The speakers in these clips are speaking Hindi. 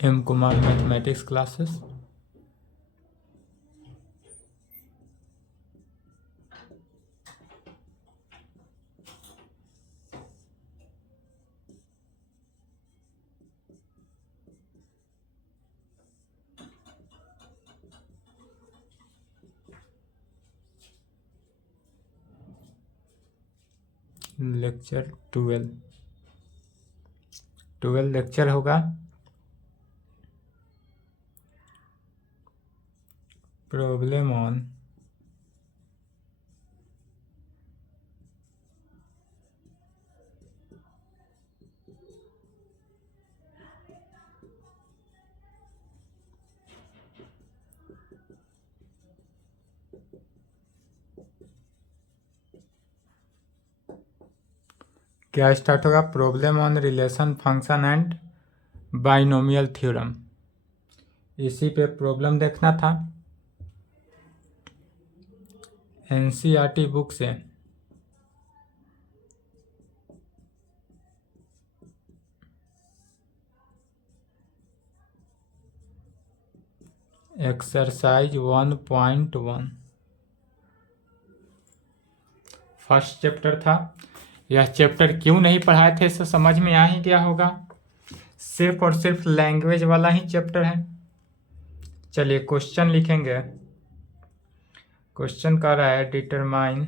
M Kumar mathematics classes. Lecture 12 lecture होगा प्रॉब्लम ऑन क्या स्टार्ट होगा? Problem on relation function and binomial theorem. इसी पे प्रॉब्लम देखना था एनसीईआरटी बुक से। एक्सरसाइज 1.1 फर्स्ट चैप्टर था। यह चैप्टर क्यों नहीं पढ़ाए थे इससे समझ में आ ही गया होगा। सिर्फ और सिर्फ लैंग्वेज वाला ही चैप्टर है। चलिए क्वेश्चन लिखेंगे। क्वेश्चन कह रहा है डिटरमाइन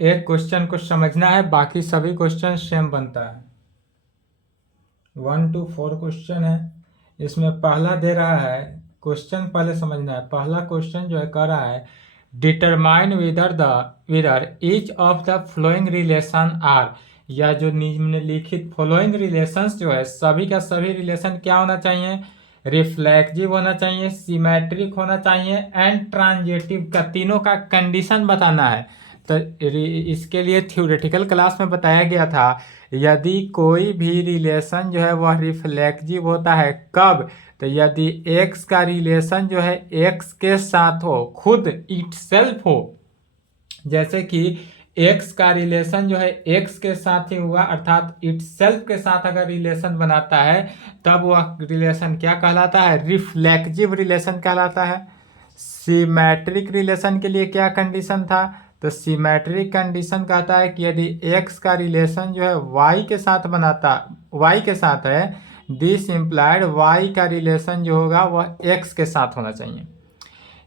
एक क्वेश्चन को समझना है, बाकी सभी क्वेश्चन सेम बनता है। 1 to 4 क्वेश्चन है। इसमें पहला दे रहा है क्वेश्चन, पहले समझना है। पहला क्वेश्चन जो है कह रहा है determine whether each of the following relation are, या जो निम्नलिखित फ्लोइंग रिलेशंस जो है सभी का सभी रिलेशन क्या होना चाहिए? रिफ्लेक्सिव होना चाहिए, सिमेट्रिक होना चाहिए एंड ट्रांजिटिव का, तीनों का कंडीशन बताना है। तो इसके लिए थ्योरेटिकल क्लास में बताया गया था यदि कोई भी रिलेशन जो है वह रिफ्लेक्सिव होता है कब? तो यदि x का रिलेशन जो है x के साथ हो, खुद इटसेल्फ हो। जैसे कि x का रिलेशन जो है x के साथ ही हुआ, अर्थात इटसेल्फ के साथ अगर रिलेशन बनाता है तब वह रिलेशन क्या कहलाता है? रिफ्लेक्सिव रिलेशन कहलाता है। सिमेट्रिक रिलेशन के लिए क्या कंडीशन था? तो सिमेट्रिक कंडीशन कहता है कि यदि x का रिलेशन जो है y के साथ y के साथ है, दिस इम्प्लाइड y का रिलेशन जो होगा वह x के साथ होना चाहिए।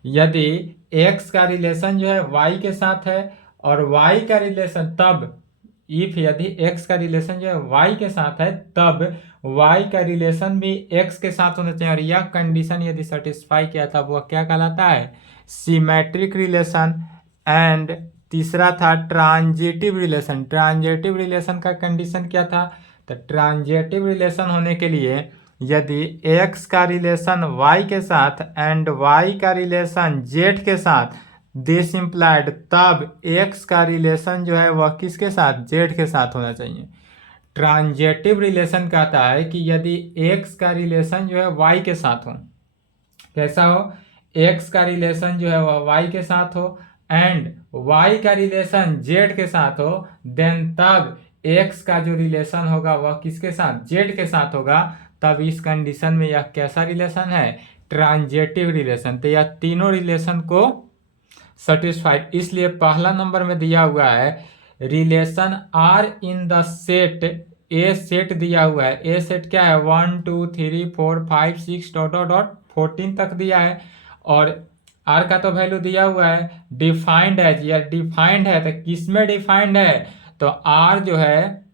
यदि x का रिलेशन जो है y के साथ है और y का रिलेशन, तब यदि x का रिलेशन जो है y के साथ है तब y का रिलेशन भी x के साथ होना चाहिए। और यह कंडीशन यदि सेटिस्फाई किया तब वह क्या कहलाता है? Symmetric relation. एंड तीसरा था ट्रांजिटिव रिलेशन। ट्रांजिटिव रिलेशन का कंडीशन क्या था? तो ट्रांजिटिव रिलेशन होने के लिए यदि x का रिलेशन y के साथ एंड y का रिलेशन z के साथ, दिस इम्प्लाइड, तब x का रिलेशन जो है वह किसके साथ? z के साथ होना चाहिए। ट्रांजिटिव रिलेशन कहता है कि यदि x का रिलेशन जो है y के साथ हो, कैसा हो? x का रिलेशन जो है वह y के साथ हो, एंड y का रिलेशन z के साथ हो, देन तब x का जो रिलेशन होगा वह किसके साथ, z के साथ होगा। तब इस कंडीशन में यह कैसा रिलेशन है, ट्रांजेटिव रिलेशन। तो यह तीनों रिलेशन को सेटिस्फाइड, इसलिए पहला नंबर में दिया हुआ है relation R in the set, A set दिया हुआ है। ए सेट क्या है, 1 2 3 4 5 6 डॉट डॉट डॉट 14 तक दिया है। और आर का तो वैल्यू दिया हुआ है, डिफाइंड है, या डिफाइंड है तो किस में डिफाइंड है, तो आर जो है,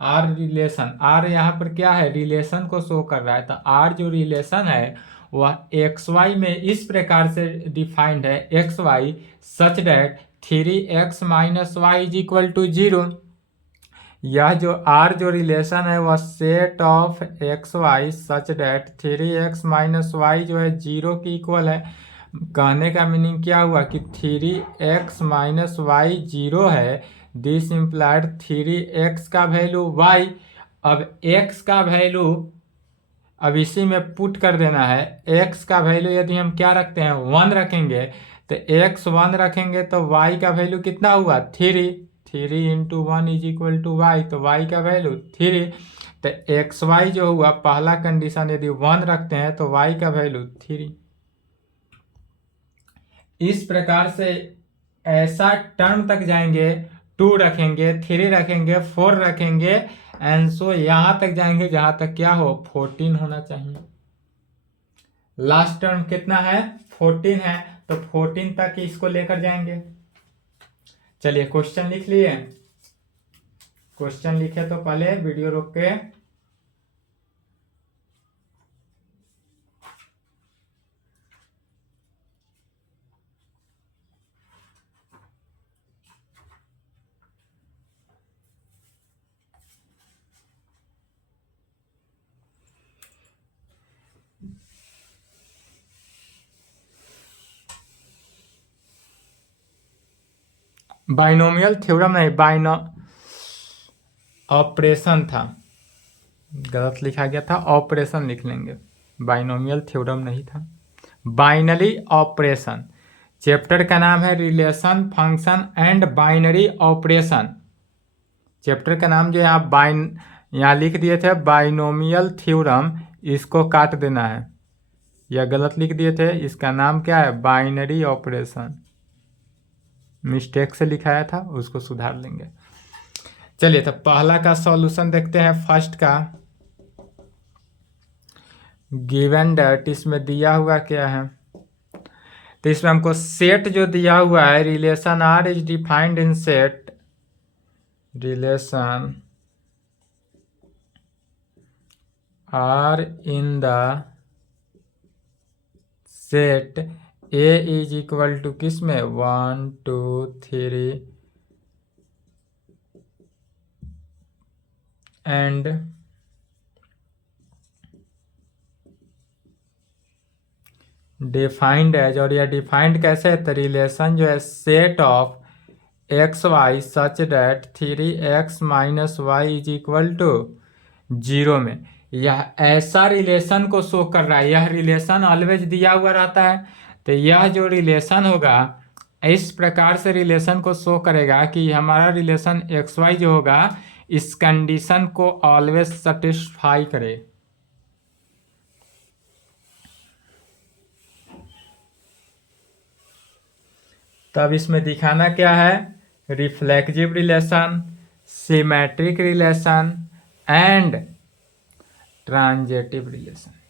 आर रिलेशन, आर यहाँ पर क्या है, रिलेशन को शो कर रहा है। तो आर जो रिलेशन है वह एक्स वाई में इस प्रकार से डिफाइंड है, x y such that 3x minus y is equal to 0। यह जो आर जो रिलेशन है वह set of x y such that 3x minus y जो है 0 की इक्वल है। कहने का मीनिंग क्या हुआ कि 3x माइनस वाई 0 है, दिस इम्प्लाइड 3x का वैल्यू y। अब x का वैल्यू अब इसी में पुट कर देना है। x का वैल्यू यदि हम क्या रखते हैं, 1 रखेंगे, तो x 1 रखेंगे तो y का वैल्यू कितना हुआ, 3। 3 into 1 is equal to y, तो y का वैल्यू 3। तो एक्स वाई जो हुआ पहला कंडीशन यदि 1 रखते हैं तो y का वैल्यू 3। इस प्रकार से ऐसा टर्म तक जाएंगे, 2 रखेंगे, 3 रखेंगे, 4 रखेंगे, एंड सो यहां तक जाएंगे जहां तक क्या हो, 14 होना चाहिए। लास्ट टर्म कितना है, 14 है, तो 14 तक इसको लेकर जाएंगे। चलिए क्वेश्चन लिख लिए। क्वेश्चन लिखे तो पहले वीडियो रोक के बाइनोमियल थ्योरम नहीं, ऑपरेशन था, गलत लिखा गया था, ऑपरेशन लिख लेंगे, बाइनोमियल थ्योरम नहीं था। बाइनरी ऑपरेशन, चैप्टर का नाम है relation function and binary operation. Chapter का नाम जो है आप यहाँ लिख दिए थे बाइनोमियल थ्योरम, इसको काट देना है, या गलत लिख दिए थे, इसका नाम क्या है, बाइनरी ऑपरेशन। मिस्टेक से लिखाया था, उसको सुधार लेंगे। चलिए तो पहला का सॉल्यूशन देखते हैं, फर्स्ट का। गिवन डेट, इसमें दिया हुआ क्या है, तो इसमें हमको सेट जो दिया हुआ है, relation R is defined in set, relation R in the set A is equal to किस में, 1 2 3 एंड डिफाइंड एज, और यह डिफाइंड कैसे है, तो रिलेशन जो है set of x y such that 3x minus y is equal to 0 में। यह ऐसा रिलेशन को शो कर रहा है, यह रिलेशन ऑलवेज दिया हुआ रहता है, तो यह जो रिलेशन होगा इस प्रकार से रिलेशन को शो करेगा कि हमारा रिलेशन एक्स वाई जो होगा इस कंडीशन को ऑलवेज सेटिस्फाई करे। तब इसमें दिखाना क्या है, reflexive relation, symmetric relation and transitive relation.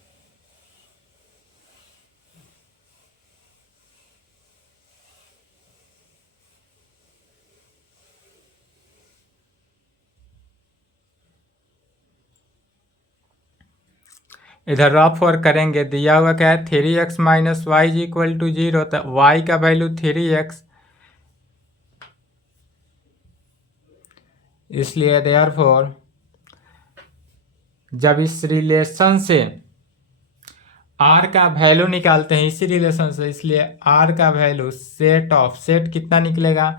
इधर रफ और करेंगे, दिया हुआ क्या है, 3x minus y is equal to 0, तो y का वैल्यू 3x, इसलिए देयरफॉर जब इस रिलेशन से r का वैल्यू निकालते हैं इसी रिलेशन से, इसलिए r का वैल्यू सेट ऑफ, सेट कितना निकलेगा,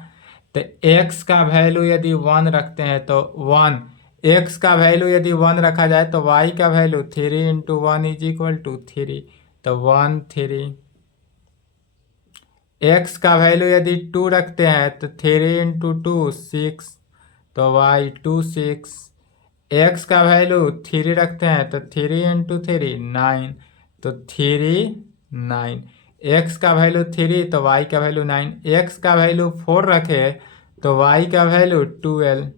तो x का वैल्यू यदि 1 रखते हैं तो 1, x का वैल्यू यदि 1 रखा जाए तो y का value 3 into 1 is equal to 3, तो 1 3 एक्स का वैल्यू यदि 2 रखते हैं तो 3 इंटू 2 6, तो वाई 2 6। एक्स का वैल्यू 3 रखते हैं तो 3 इंटू 3 9, तो 3 9। एक्स का वैल्यू 3 तो वाई का वैल्यू 9। एक्स का वैल्यू 4 रखे तो वाई का वैल्यू 12।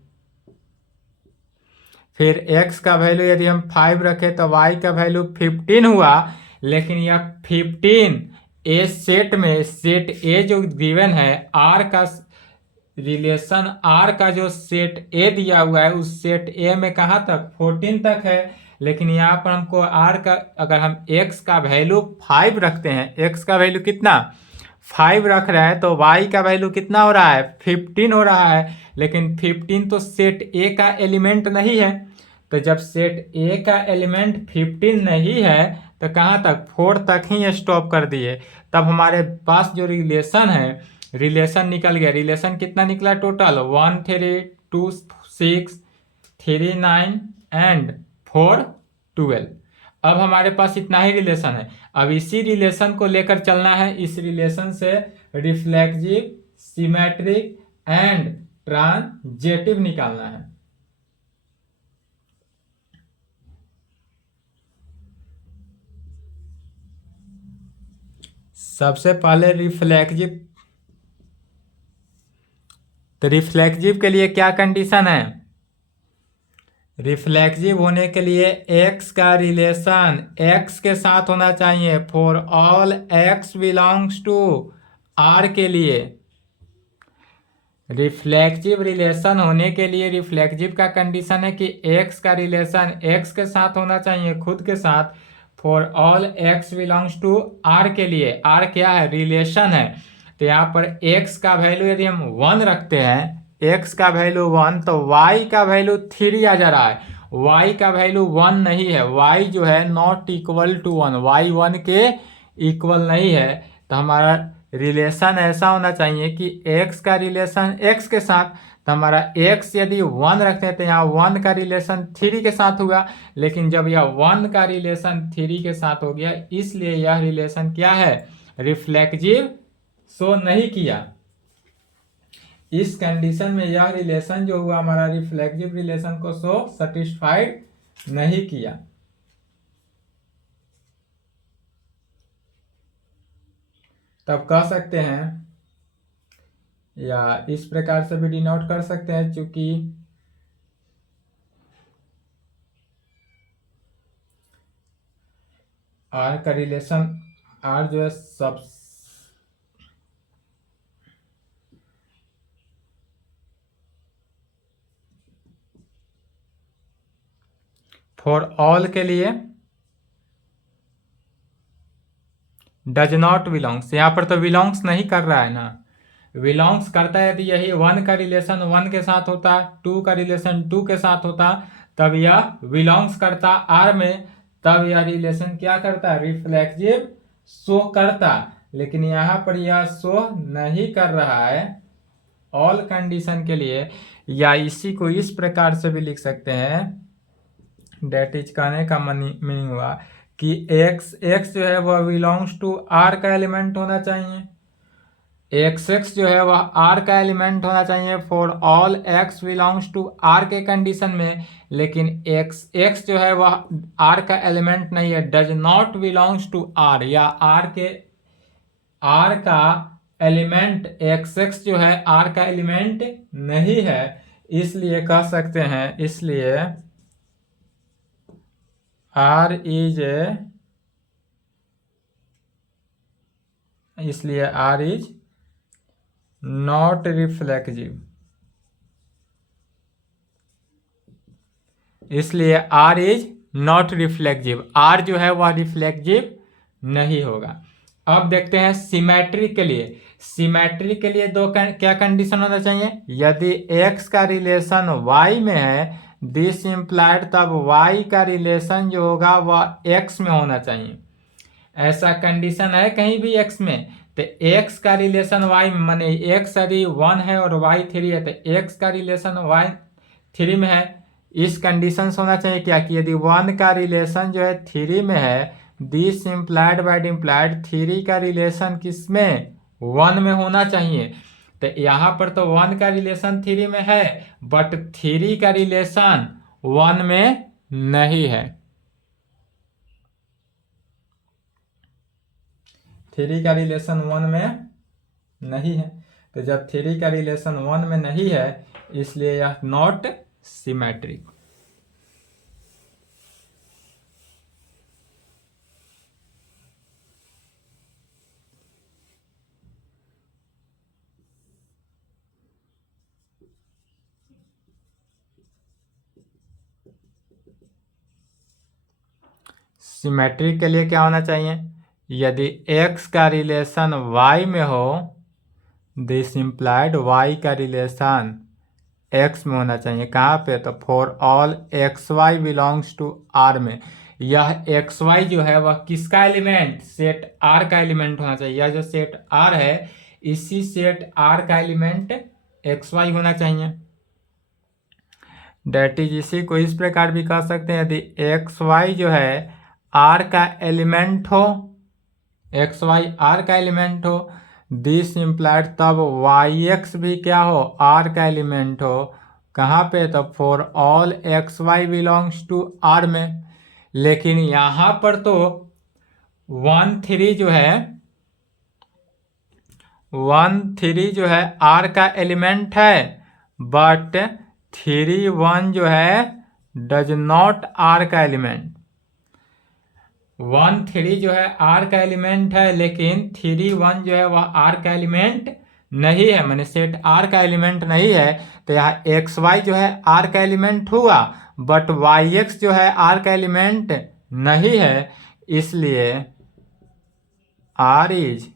फिर x का वैल्यू यदि हम 5 रखें तो y का वैल्यू 15 हुआ। लेकिन यह 15 ए सेट में, सेट ए जो गिवन है r का रिलेशन, r का जो सेट ए दिया हुआ है उस सेट ए में कहाँ तक 14 तक है। लेकिन यहाँ पर हमको r का, अगर हम x का वैल्यू 5 रखते हैं, x का वैल्यू कितना 5 रख रहे हैं, तो y का वैल्यू कितना हो रहा है 15 हो रहा है। लेकिन 15 तो सेट ए का एलिमेंट नहीं है। तो जब सेट ए का एलिमेंट 15 नहीं है तो कहाँ तक 4 तक ही स्टॉप कर दिए। तब हमारे पास जो रिलेशन है, रिलेशन निकल गया। रिलेशन कितना निकला टोटल 1 3 2 6 3 9 एंड 4 12। अब हमारे पास इतना ही रिलेशन है। अब इसी रिलेशन को लेकर चलना है। इस रिलेशन से रिफ्लेक्सिव, सिमेट्रिक एंड ट्रांजेटिव निकालना है। सबसे पहले रिफ्लेक्सिव, तो रिफ्लेक्सिव के लिए क्या कंडीशन है, रिफ्लेक्सिव होने के लिए x का रिलेशन x के साथ होना चाहिए for all x belongs to r के लिए। रिफ्लेक्सिव रिलेशन होने के लिए रिफ्लेक्सिव का कंडीशन है कि x का रिलेशन x के साथ होना चाहिए, खुद के साथ, for all x belongs to r के लिए। r क्या है, रिलेशन है। तो यहाँ पर x का वैल्यू यदि हम 1 रखते हैं, x का वैल्यू 1, तो y का वैल्यू 3 आ जा रहा है। y का वैल्यू 1 नहीं है, y जो है नॉट इक्वल टू 1, y 1 के इक्वल नहीं है। तो हमारा रिलेशन ऐसा होना चाहिए कि x का रिलेशन x के साथ, तो हमारा x यदि 1 रखते हैं तो यहाँ 1 का रिलेशन 3 के साथ हुआ। लेकिन जब यह 1 का रिलेशन 3 के साथ हो गया, इसलिए यह रिलेशन क्या है, रिफ्लेक्सिव शो नहीं किया। इस कंडीशन में यह रिलेशन जो हुआ हमारा रिफ्लेक्सिव रिलेशन को शो सेटिस्फाइड नहीं किया। तब कह सकते हैं, या इस प्रकार से भी डिनोट कर सकते हैं, चूंकि आर का रिलेशन, आर जो है सब फॉर ऑल के लिए डज नॉट बिलोंग्स, यहाँ पर तो बिलोंग्स नहीं कर रहा है ना। बिलोंग्स करता है यदि यही 1 का रिलेशन 1 के साथ होता, 2 का रिलेशन 2 के साथ होता, तब यह बिलोंग्स करता आर में, तब यह रिलेशन क्या करता, रिफ्लेक्सिव शो करता। लेकिन यहाँ पर यह शो नहीं कर रहा है ऑल कंडीशन के लिए। या इसी को इस प्रकार से भी लिख सकते हैं, डेट इज कहने का मीनिंग हुआ कि x जो है वह बिलोंग्स टू r का एलिमेंट होना चाहिए, x जो है वह r का एलिमेंट होना चाहिए for all x belongs to r के कंडीशन में। लेकिन x जो है वह r का एलिमेंट नहीं है, does not belongs to r, या r का एलिमेंट x जो है r का एलिमेंट नहीं है। इसलिए कह सकते हैं, इसलिए R इज नॉट रिफ्लेक्सिव, इसलिए R is not reflexive, R जो है वह रिफ्लेक्सिव नहीं होगा। अब देखते हैं सिमेट्री के लिए। सिमेट्री के लिए क्या कंडीशन होना चाहिए, यदि x का रिलेशन y में है, दिस इम्प्लाइड, तब y का रिलेशन जो होगा वह x में होना चाहिए। ऐसा कंडीशन है कहीं भी x में, तो x का रिलेशन y में, माने x यदि 1 है और y 3 है, तो x का रिलेशन y 3 में है। इस कंडीशन से होना चाहिए क्या, कि यदि 1 का रिलेशन जो है 3 में है, दिस इम्प्लाइड बाय इम्प्लाइड 3 का रिलेशन किस में, 1 में होना चाहिए। तो यहाँ पर तो 1 का रिलेशन 3 में है, बट 3 का रिलेशन 1 में नहीं है। 3 का रिलेशन 1 में नहीं है। तो जब 3 का रिलेशन 1 में नहीं है, इसलिए यह नॉट सिमेट्रिक। सिमेट्रिक के लिए क्या होना चाहिए? यदि x का रिलेशन y में हो, दिस इम्प्लाइड y का रिलेशन x में होना चाहिए। कहाँ पे? तो for all xy belongs to r में। यह xy जो है वह किसका एलिमेंट? सेट r का एलिमेंट होना चाहिए। यह जो सेट r है, इसी सेट r का एलिमेंट xy होना चाहिए। डेट इज, इसी को इस प्रकार भी कह सकते हैं, यदि xy जो है r का एलिमेंट हो, xy r का एलिमेंट हो, दिस इम्प्लाइड तब yx भी क्या हो? r का एलिमेंट हो। कहाँ पे? तो for all xy belongs to r में। लेकिन यहाँ पर तो 1 3 जो है, 1 3 जो है r का एलिमेंट है, बट 3 1 जो है डज नॉट r का एलिमेंट। 1 3 जो है r का एलिमेंट है, लेकिन 3 1 जो है वह r का एलिमेंट नहीं है, मैंने सेट r का एलिमेंट नहीं है। तो यहाँ xy जो है r का एलिमेंट हुआ, बट yx जो है r का एलिमेंट नहीं है, इसलिए r is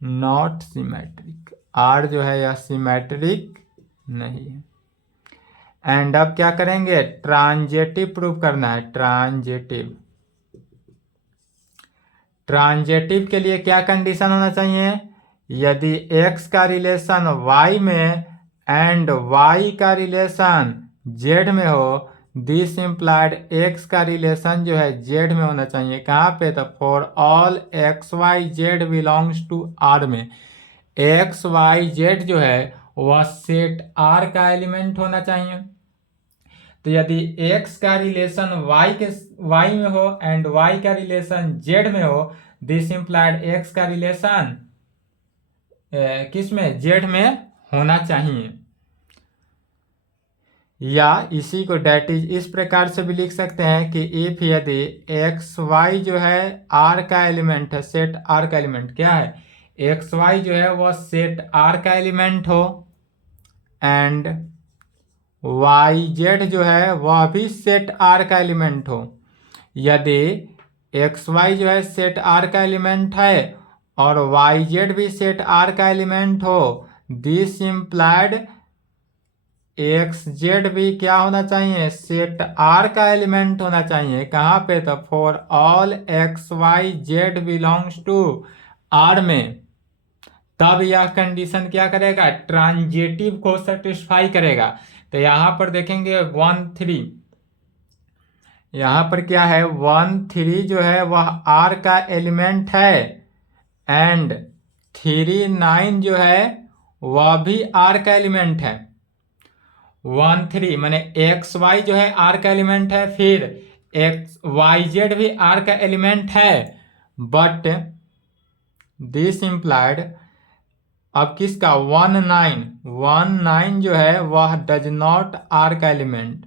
not symmetric. r जो है यह सिमेट्रिक नहीं है। एंड अब क्या करेंगे? ट्रांजेटिव प्रूव करना है। ट्रांजेटिव, ट्रांजेटिव के लिए क्या कंडीशन होना चाहिए? यदि x का रिलेशन y में एंड y का रिलेशन z में हो, दिस इम्प्लाइड x का रिलेशन जो है z में होना चाहिए। कहाँ पे? तो for all x y z belongs to r में। x y z जो है वह सेट r का एलिमेंट होना चाहिए। तो यदि x का रिलेशन y में हो एंड y का रिलेशन z में हो, दिस इम्प्लाइड x का रिलेशन किस में? z में होना चाहिए। या इसी को डेट इज इस प्रकार से भी लिख सकते हैं कि इफ यदि एक्स वाई जो है r का एलिमेंट है, सेट r का एलिमेंट क्या है? एक्स वाई जो है वह सेट r का एलिमेंट हो, एंड वाई जेड जो है वह भी सेट r का एलिमेंट हो। यदि एक्स वाई जो है सेट r का एलिमेंट है और वाई जेड भी सेट r का एलिमेंट हो, दिस इम्प्लाइड एक्स जेड भी क्या होना चाहिए? सेट r का एलिमेंट होना चाहिए। कहाँ पे? तो for all x y z belongs to r में। तब यह कंडीशन क्या करेगा? ट्रांजेटिव को सेटिस्फाई करेगा। तो यहाँ पर देखेंगे 1 3, यहाँ पर क्या है? 1 3 जो है वह r का एलिमेंट है, एंड 3 9 जो है वह भी r का एलिमेंट है। 1 3 माने एक्स वाई जो है r का एलिमेंट है, फिर एक्स वाई जेड भी r का एलिमेंट है, बट दिस इम्प्लाइड अब किसका? 1 9 जो है वह डज नॉट r का एलिमेंट,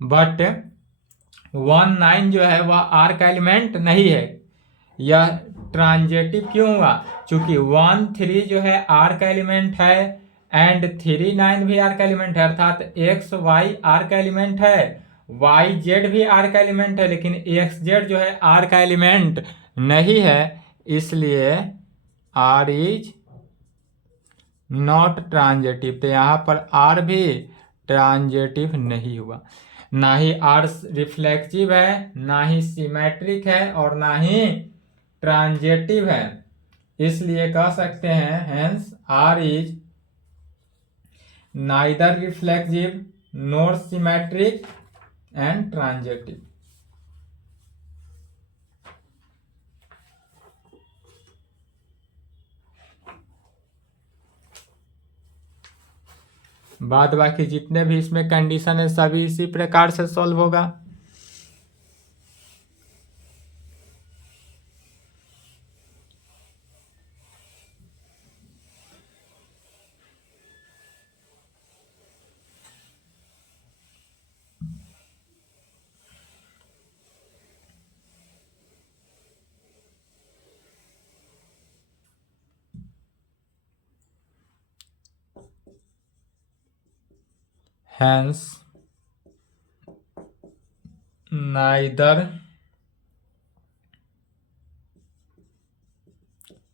बट 1 9 जो है वह r का एलिमेंट नहीं है। यह ट्रांजेटिव क्यों हुआ? चूंकि 1 3 जो है r का एलिमेंट है एंड 3 9 भी r का एलिमेंट है, अर्थात एक्स वाई r का एलिमेंट है, वाई जेड भी r का एलिमेंट है, लेकिन एक्स जेड जो है r का एलिमेंट नहीं है, इसलिए r इज नॉट ट्रांजेटिव। तो यहाँ पर r भी ट्रांजेटिव नहीं हुआ। ना ही r रिफ्लेक्सिव है, ना ही सिमेट्रिक है, और ना ही ट्रांजेटिव है। इसलिए कह सकते हैं hence r is neither reflexive nor symmetric and transitive. बाद बाकी जितने भी इसमें कंडीशन है सभी इसी प्रकार से सॉल्व होगा। Hence, neither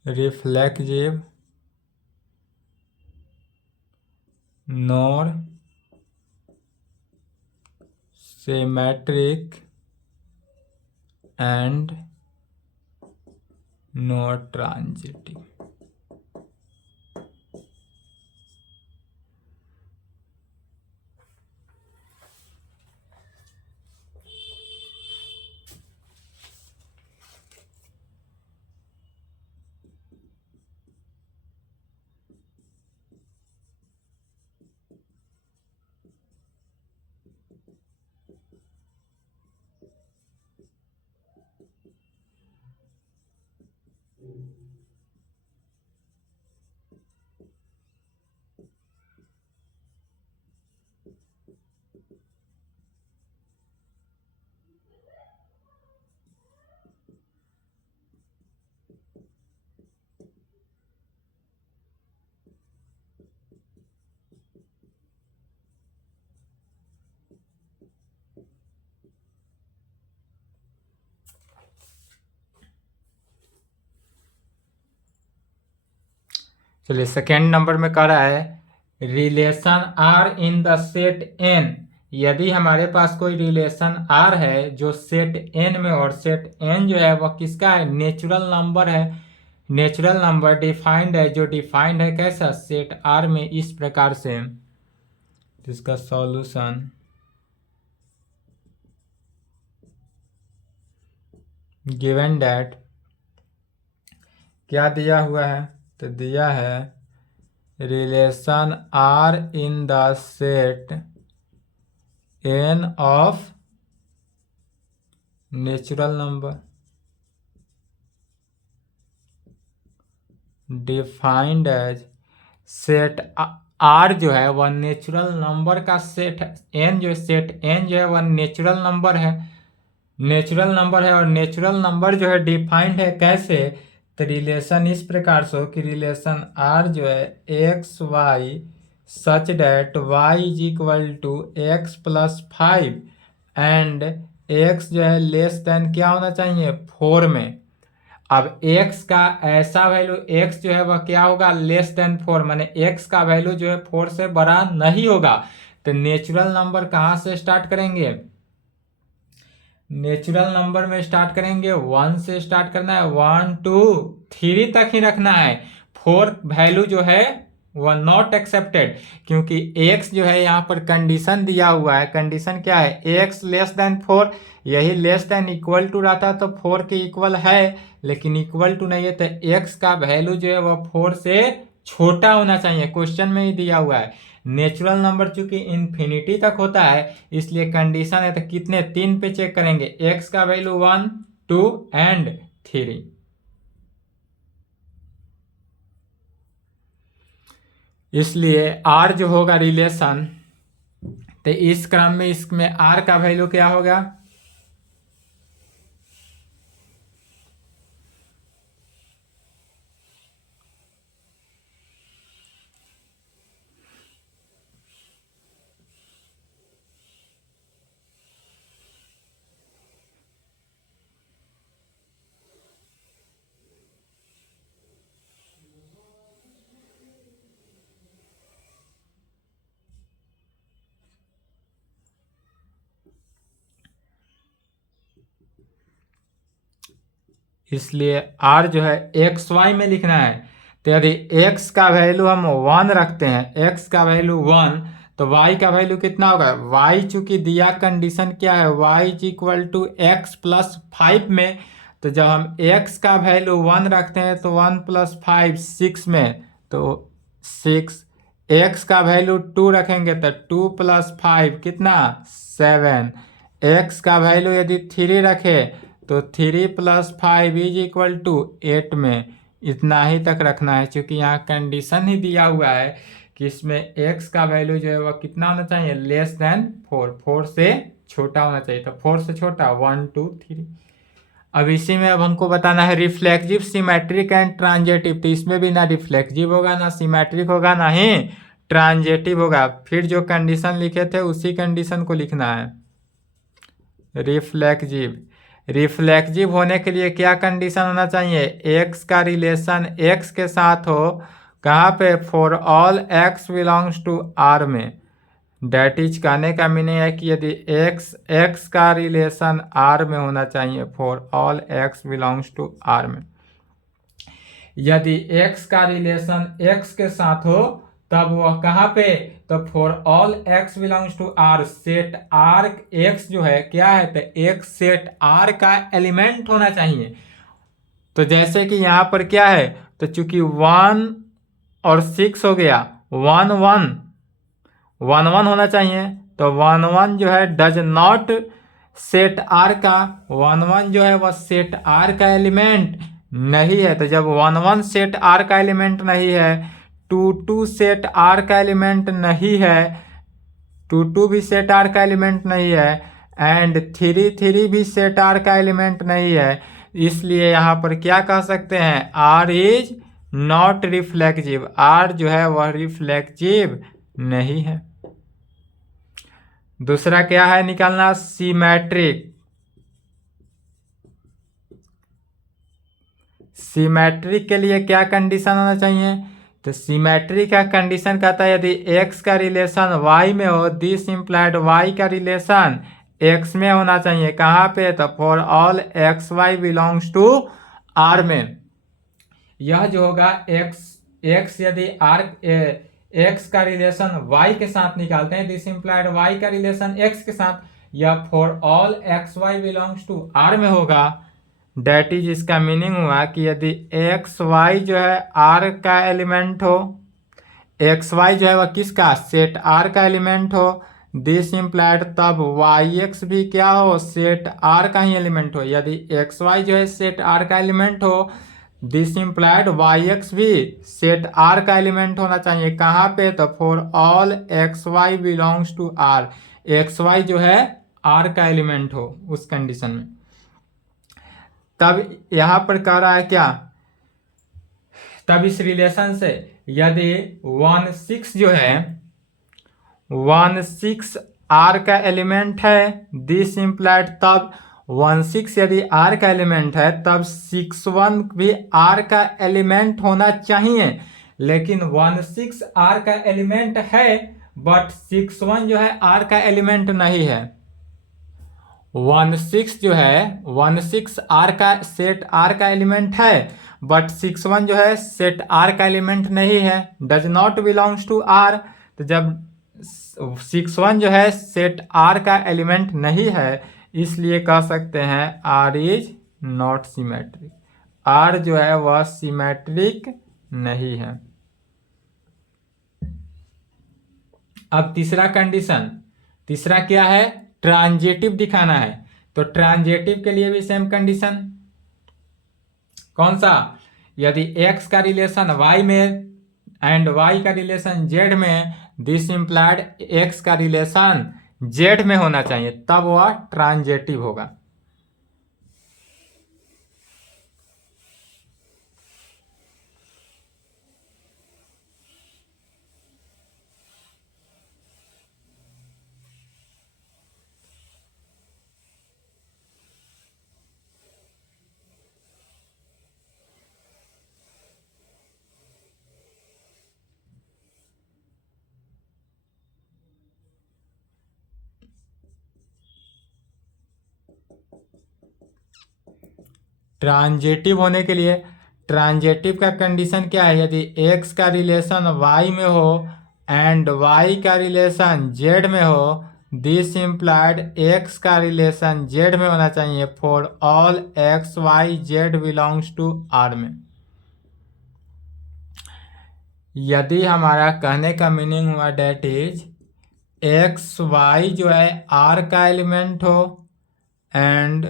reflexive nor symmetric and nor transitive। चलिए सेकेंड नंबर में कह रहा है relation R in the set N. यदि हमारे पास कोई रिलेशन आर है जो सेट एन में, और सेट एन जो है वह किसका है, नेचुरल नंबर है। नेचुरल नंबर डिफाइंड है, जो डिफाइंड है कैसा, सेट आर में इस प्रकार से। इसका सॉल्यूशन गिवन दैट, क्या दिया हुआ है, तो दिया है relation R in the set N of natural number defined as set R जो है वह नेचुरल नंबर का सेट है। एन जो सेट एन जो है वह नेचुरल नंबर है, नेचुरल नंबर है। और नेचुरल नंबर जो है डिफाइंड है कैसे, तो रिलेशन इस प्रकार से हो कि रिलेशन आर जो है x y such that y is equal to x plus 5 and x जो है लेस देन क्या होना चाहिए, 4 में। अब x का ऐसा वैल्यू, x जो है वह क्या होगा, लेस देन 4, माने x का वैल्यू जो है 4 से बड़ा नहीं होगा। तो नेचुरल नंबर कहाँ से स्टार्ट करेंगे, नेचुरल नंबर में स्टार्ट करेंगे 1 से स्टार्ट करना है, 1 2 3 तक ही रखना है। 4 वैल्यू जो है वह नॉट एक्सेप्टेड, क्योंकि x जो है यहाँ पर कंडीशन दिया हुआ है। कंडीशन क्या है, x लेस देन 4, यही लेस देन इक्वल टू रहता तो 4 के इक्वल है, लेकिन इक्वल टू नहीं है, तो x का वैल्यू जो है वह 4 से छोटा होना चाहिए। क्वेश्चन में ही दिया हुआ है। नेचुरल नंबर चूंकि इन्फिनिटी तक होता है, इसलिए कंडीशन है तो कितने, 3 पे चेक करेंगे, x का वैल्यू 1 2 एंड 3। इसलिए r जो होगा रिलेशन, तो इस क्रम में इसमें r का वैल्यू क्या होगा, इसलिए r जो है एक्स वाई में लिखना है। तो यदि x का वैल्यू हम 1 रखते हैं, x का वैल्यू 1, तो y का वैल्यू कितना होगा, y चूंकि दिया कंडीशन क्या है, y is equal to x plus 5 में, तो जब हम x का वैल्यू 1 रखते हैं तो 1 प्लस 5 6 में, तो 6 x का वैल्यू 2 रखेंगे तो 2 + 5 कितना 7। x का वैल्यू यदि 3 रखे तो 3 + 5 = 8 में इतना ही तक रखना है, क्योंकि यहाँ कंडीशन ही दिया हुआ है कि इसमें x का वैल्यू जो है वह कितना होना चाहिए, <4। 4 से छोटा होना चाहिए, तो 4 से छोटा 1 2 3। अब इसी में अब हमको बताना है रिफ्लेक्सिव, सिमेट्रिक एंड ट्रांजेटिव। तो इसमें भी ना रिफ्लेक्सिव होगा, ना सिमेट्रिक होगा, ना ही ट्रांजेटिव होगा। फिर जो कंडीशन लिखे थे उसी कंडीशन को लिखना है। रिफ्लेक्सिव होने के लिए क्या कंडीशन होना चाहिए, x का रिलेशन x के साथ हो, कहाँ पे, for all x belongs to r में। डेट इज कहने का मीनिंग है कि यदि x का रिलेशन r में होना चाहिए, for all x belongs to r में। यदि x का रिलेशन x के साथ हो तब वह कहाँ पे, तो for all x belongs to r, set r x जो है क्या है, तो एक सेट r का एलिमेंट होना चाहिए। तो जैसे कि यहाँ पर क्या है, तो चूंकि 1 और 6 हो गया, 1 1 1 1 होना चाहिए, तो 1 1 जो है डज नॉट सेट r का, 1 1 जो है वह सेट r का एलिमेंट नहीं है। तो जब 1 1 सेट r का एलिमेंट नहीं है, 2 2 सेट r का एलिमेंट नहीं है, 2 2 भी सेट r का एलिमेंट नहीं है, एंड 3 3 भी सेट r का एलिमेंट नहीं है। इसलिए यहाँ पर क्या कह सकते हैं, r is not reflexive, r जो है वह रिफ्लेक्सिव नहीं है। दूसरा क्या है निकालना, सिमेट्रिक। सिमेट्रिक के लिए क्या कंडीशन होना चाहिए, तो सिमेट्रिक का कंडीशन कहता है यदि x का रिलेशन y में हो, दिस इम्प्लाइड y का रिलेशन x में होना चाहिए, कहाँ पे, तो for all x y belongs to r में। यह जो होगा x यदि r x का रिलेशन y के साथ निकालते हैं, दिस इम्प्लाइड y का रिलेशन x के साथ, या for all x y belongs to r में होगा। डेट इज इसका मीनिंग हुआ कि यदि एक्स वाई जो है r का एलिमेंट हो, एक्स वाई जो है वह किसका, सेट r का एलिमेंट हो, दिस इम्प्लाइड तब वाई एक्स भी क्या हो, सेट r का ही एलिमेंट हो। यदि एक्स वाई जो है सेट r का एलिमेंट हो, दिस इम्प्लाइड वाई एक्स भी सेट r का एलिमेंट होना चाहिए, कहाँ पे, तो for all x y belongs to r, x y जो है r का एलिमेंट हो उस कंडीशन में। तब यहां पर कह रहा है क्या, तब इस रिलेशन से यदि 1 6 जो है 1 6 r का एलिमेंट है, दिस इम्प्लाइड तब 1 6 यदि r का एलिमेंट है तब 6 1 भी r का एलिमेंट होना चाहिए। लेकिन 1 6 r का एलिमेंट है बट 6 1 जो है r का एलिमेंट नहीं है। 1 6 जो है 1 6 r का सेट r का एलिमेंट है, बट 6 1 जो है सेट r का एलिमेंट नहीं है, does not belongs to r। तो जब 6 1 जो है सेट r का एलिमेंट नहीं है, इसलिए कह सकते हैं r is not symmetric, r जो है वह सिमेट्रिक नहीं है। अब तीसरा कंडीशन, तीसरा क्या है, ट्रांजेटिव दिखाना है। तो ट्रांजेटिव के लिए भी सेम कंडीशन, कौन सा, यदि x का रिलेशन y में एंड y का रिलेशन z में, दिस इम्प्लाइड x का रिलेशन z में होना चाहिए, तब वह ट्रांजेटिव होगा। ट्रांजेटिव होने के लिए, ट्रांजेटिव का कंडीशन क्या है, यदि x का रिलेशन y में हो एंड y का रिलेशन z में हो, दिस इम्प्लाइड x का रिलेशन z में होना चाहिए, for all x y z belongs to r में। यदि हमारा कहने का मीनिंग हुआ डेट इज एक्स वाई जो है आर का एलिमेंट हो एंड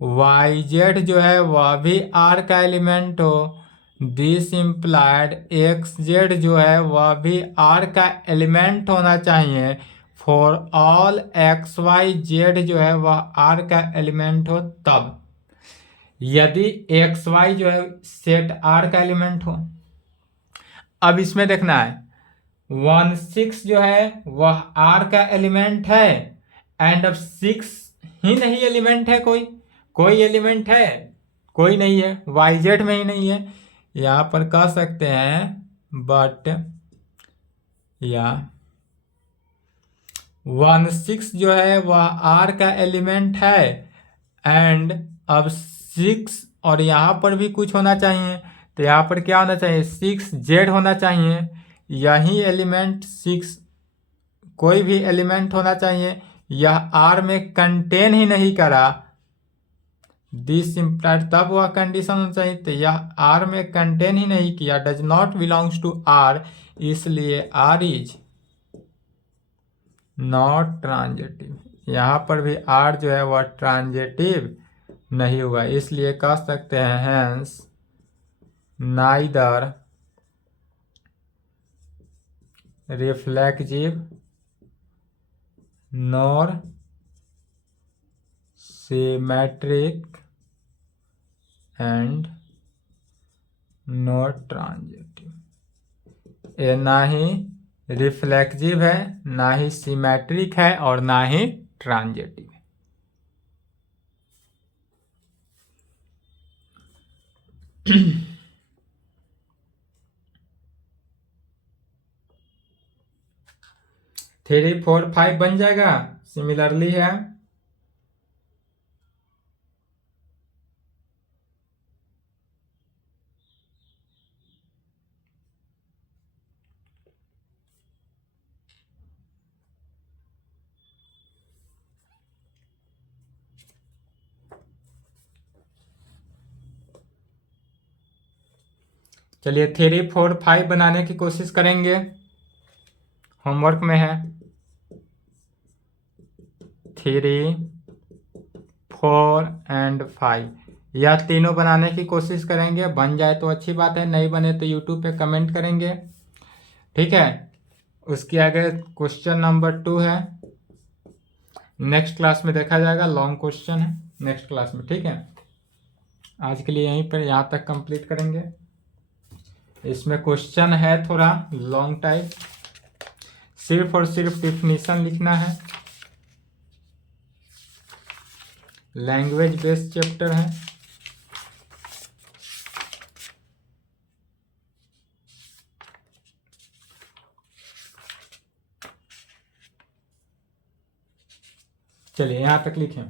वाई जेड जो है वह भी आर का एलिमेंट हो, दिस इम्प्लाइड एक्स जेड जो है वह भी आर का एलिमेंट होना चाहिए for all x y z जो है वह आर का एलिमेंट हो तब। यदि एक्स वाई जो है सेट आर का एलिमेंट हो, अब इसमें देखना है 1 6 जो है वह आर का एलिमेंट है एंड अब 6 ही नहीं एलिमेंट है, कोई एलिमेंट है, कोई नहीं है, वाई जेड में ही नहीं है। यहां पर कह सकते हैं बट या 1 6 जो है वह आर का एलिमेंट है एंड अब 6 और यहाँ पर भी कुछ होना चाहिए, तो यहाँ पर क्या होना चाहिए 6 जेड होना चाहिए, यही एलिमेंट 6 कोई भी एलिमेंट होना चाहिए, यह आर में कंटेन ही नहीं करा, दिस इम्प्लाइड तब वह कंडीशन होना चाहिए, तो यह आर में कंटेन ही नहीं किया, does not belongs to R, इसलिए आर इज नॉट ट्रांजिटिव। यहाँ पर भी आर जो है वह ट्रांजिटिव नहीं हुआ, इसलिए कह सकते हैं hence neither reflexive nor symmetric and not transitive. ये ना ही रिफ्लेक्सिव है, ना ही सिमेट्रिक है और ना ही ट्रांजिटिव है। थ्री फोर फाइव बन जाएगा, सिमिलरली है। चलिए 3 4 5 बनाने की कोशिश करेंगे, होमवर्क में है। 3 4 एंड 5 यह तीनों बनाने की कोशिश करेंगे, बन जाए तो अच्छी बात है, नहीं बने तो यूट्यूब पे कमेंट करेंगे, ठीक है। उसके आगे क्वेश्चन नंबर 2 है, नेक्स्ट क्लास में देखा जाएगा, लॉन्ग क्वेश्चन है नेक्स्ट क्लास में, ठीक है। आज के लिए यहीं पर यहाँ तक कंप्लीट करेंगे। इसमें क्वेश्चन है थोड़ा लॉन्ग टाइप, सिर्फ और सिर्फ डिफिनीशन लिखना है, लैंग्वेज बेस्ड चैप्टर है। चलिए यहाँ तक लिखें।